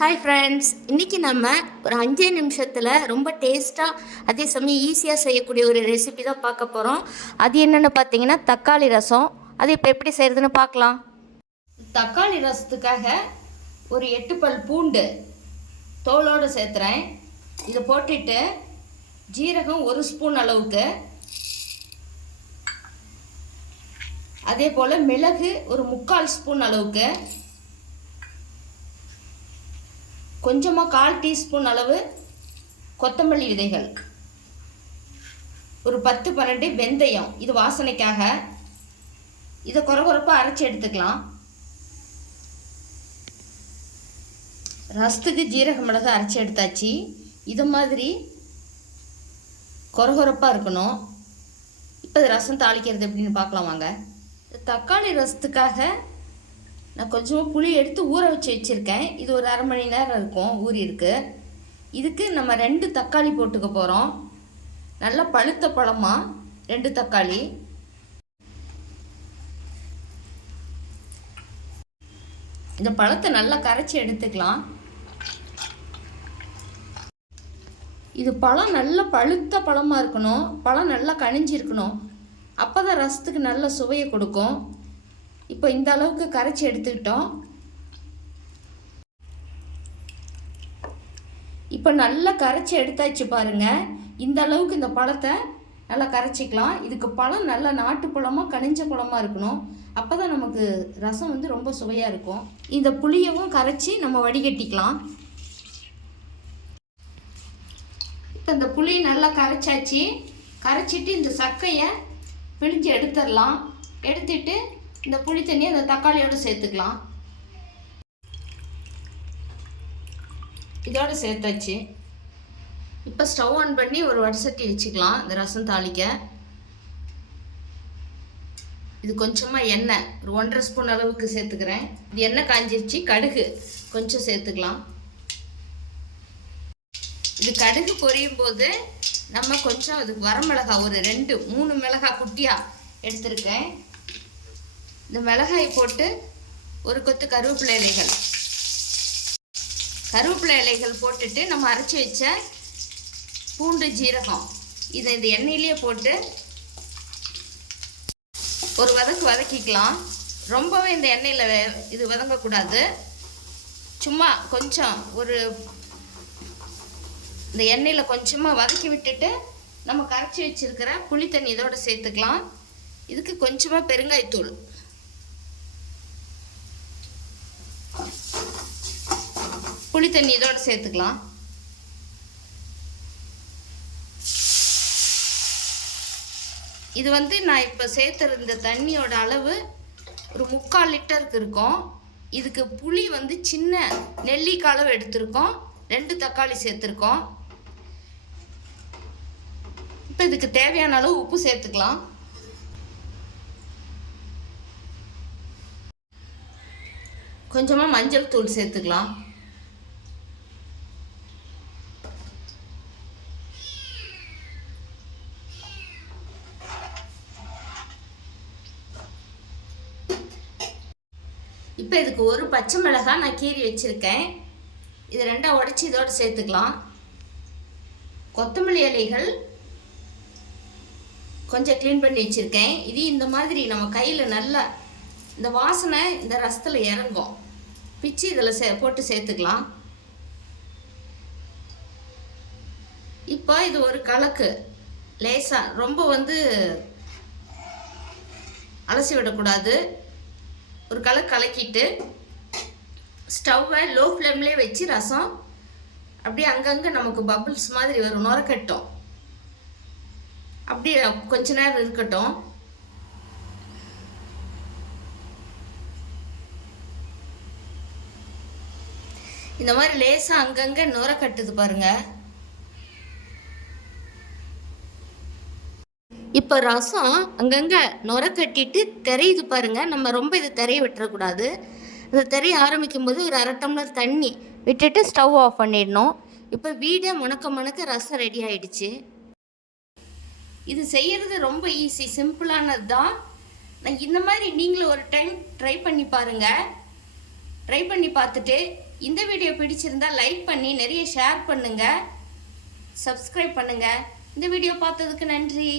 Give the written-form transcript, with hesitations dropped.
Hi friends, இன்றைக்கி நம்ம ஒரு 5 நிமிஷத்தில் ரொம்ப டேஸ்ட்டாக அதே சமயம் ஈஸியாக செய்யக்கூடிய ஒரு ரெசிபி தான் பார்க்க போகிறோம். அது என்னென்னு பார்த்தீங்கன்னா தக்காளி ரசம். அது இப்போ எப்படி செய்கிறதுன்னு பார்க்கலாம். தக்காளி ரசத்துக்காக ஒரு 8 பல் பூண்டு தோலோடு சேர்த்துறேன். இதை போட்டுட்டு ஜீரகம் 1 ஸ்பூன் அளவுக்கு, அதே போல் மிளகு ஒரு 3/4 ஸ்பூன் அளவுக்கு, கொஞ்சமாக 1/4 டீஸ்பூன் அளவு கொத்தமல்லி விதைகள், ஒரு 10-12 வெந்தயம், இது வாசனைக்காக. இதை கொரகொரப்பாக அரைச்சி எடுத்துக்கலாம். ரசத்துக்கு ஜீரக மிளகு அரைச்சி எடுத்தாச்சு. இது மாதிரி கொரகொரப்பாக இருக்கணும். இப்போ ரசம் தாளிக்கிறது எப்படின்னு பார்க்கலாம் வாங்க. தக்காளி ரசத்துக்காக நான் கொஞ்சமாக புளி எடுத்து ஊற வச்சு வச்சுருக்கேன். இது ஒரு அரை மணி நேரம் இருக்கும் ஊறி இருக்கு. இதுக்கு நம்ம 2 தக்காளி போட்டுக்க போகிறோம். நல்லா பழுத்த பழமாக 2 தக்காளி. இந்த பழத்தை நல்லா கரைச்சி எடுத்துக்கலாம். இது பழம் நல்லா பழுத்த பழமாக இருக்கணும். பழம் நல்லா கனிஞ்சிருக்கணும். அப்போ தான் ரசத்துக்கு நல்ல சுவையை கொடுக்கும். இப்போ இந்த அளவுக்கு கரைச்சி எடுத்துக்கிட்டோம். இப்போ நல்லா கரைச்சி எடுத்தாச்சு பாருங்கள். இந்த அளவுக்கு இந்த பழத்தை நல்லா கரைச்சிக்கலாம். இதுக்கு பழம் நல்லா நாட்டு பழமாக கனிஞ்ச பழமாக இருக்கணும். அப்போ தான் நமக்கு ரசம் வந்து ரொம்ப சுவையாக இருக்கும். இந்த புளியவும் கரைச்சி நம்ம வடிகட்டிக்கலாம். இப்போ இந்த புளி நல்லா கரைச்சாச்சு. கரைச்சிட்டு இந்த சக்கையை பிழிஞ்சு எடுத்துடலாம். எடுத்துட்டு இந்த புளி தண்ணியை அந்த தக்காளியோடு சேர்த்துக்கலாம். இதோடு சேர்த்தாச்சு. இப்போ ஸ்டவ் ஆன் பண்ணி ஒரு வடசட்டி வச்சுக்கலாம். இந்த ரசம் தாளிக்க இது கொஞ்சமாக எண்ணெய் ஒரு 1.5 ஸ்பூன் அளவுக்கு சேர்த்துக்கிறேன். இது எண்ணெய் காஞ்சிருச்சு. கடுகு கொஞ்சம் சேர்த்துக்கலாம். இது கடுகு பொரியும் போது நம்ம கொஞ்சம் அதுக்கு வரமிளகாய் ஒரு 2-3 மிளகாய் குட்டியாக எடுத்துருக்கேன். இந்த மிளகாய் போட்டு ஒரு கொத்து கருவேப்பிலை இலைகள் போட்டுட்டு நம்ம அரைச்சி வச்ச பூண்டு ஜீரகம் இதை இந்த எண்ணெயிலேயே போட்டு ஒரு வதக்கிக்கலாம். ரொம்பவே இந்த எண்ணெயில் இது வதங்கக்கூடாது. சும்மா கொஞ்சம் இந்த எண்ணெயில் கொஞ்சமாக வதக்கி விட்டுட்டு நம்ம கரைச்சி வச்சுருக்கிற புளி தண்ணி இதோட சேர்த்துக்கலாம். இதுக்கு கொஞ்சமாக பெருங்காயத்தூள், புளி தண்ணி இதோட சேர்த்துக்கலாம். இது வந்து நான் இப்போ சேர்த்துருந்த தண்ணியோட அளவு ஒரு 3/4 லிட்டருக்கு இருக்கும். இதுக்கு புளி வந்து சின்ன நெல்லிக்காய் அளவு எடுத்திருக்கோம். 2 தக்காளி சேர்த்துருக்கோம். இப்போ இதுக்கு தேவையான அளவு உப்பு சேர்த்துக்கலாம். கொஞ்சமாக மஞ்சள் தூள் சேர்த்துக்கலாம். இப்போ இதுக்கு ஒரு பச்சை மிளகாய் நான் கீறி வச்சுருக்கேன். இது 2 உடைச்சி இதோடு சேர்த்துக்கலாம். கொத்தமல்லி இலைகள் கொஞ்சம் க்ளீன் பண்ணி வச்சுருக்கேன். இது இந்த மாதிரி நம்ம கையில் நல்லா இந்த வாசனை இந்த ரசத்தில் இறங்கும். பிச்சு இதில் போட்டு சேர்த்துக்கலாம். இப்போ இது ஒரு கலக்கு லேசாக, ரொம்ப வந்து அலசி விடக்கூடாது. ஒரு கலக்கிட்டு ஸ்டவ்வை லோ ஃப்ளேம்லேயே வச்சு ரசம் அப்படியே அங்கங்கே நமக்கு பபிள்ஸ் மாதிரி வரும், நுரக்கட்டும். அப்படியே கொஞ்ச நேரம் இருக்கட்டும். இந்த மாதிரி லேசாக அங்கங்கே நுரக்கட்டுது பாருங்கள். இப்போ ரசம் அங்கங்கே நுர கட்டிட்டு தெரியுது பாருங்கள். நம்ம ரொம்ப இது தெரிய விட்டுறக்கூடாது. அது தெரிய ஆரம்பிக்கும் போது ஒரு 1/2 டம்ளர் தண்ணி விட்டுட்டு ஸ்டவ் ஆஃப் பண்ணிடணும். இப்போ வீடே மணக்க ரசம் ரெடி ஆகிடுச்சு. இது செய்கிறது ரொம்ப ஈஸி, சிம்பிளானது தான். நான் இந்த மாதிரி நீங்களும் ஒரு டைம் ட்ரை பண்ணி பாருங்கள். ட்ரை பண்ணி பார்த்துட்டு இந்த வீடியோ பிடிச்சிருந்தா லைக் பண்ணி நிறைய ஷேர் பண்ணுங்கள், சப்ஸ்கிரைப் பண்ணுங்கள். இந்த வீடியோ பார்த்ததுக்கு நன்றி.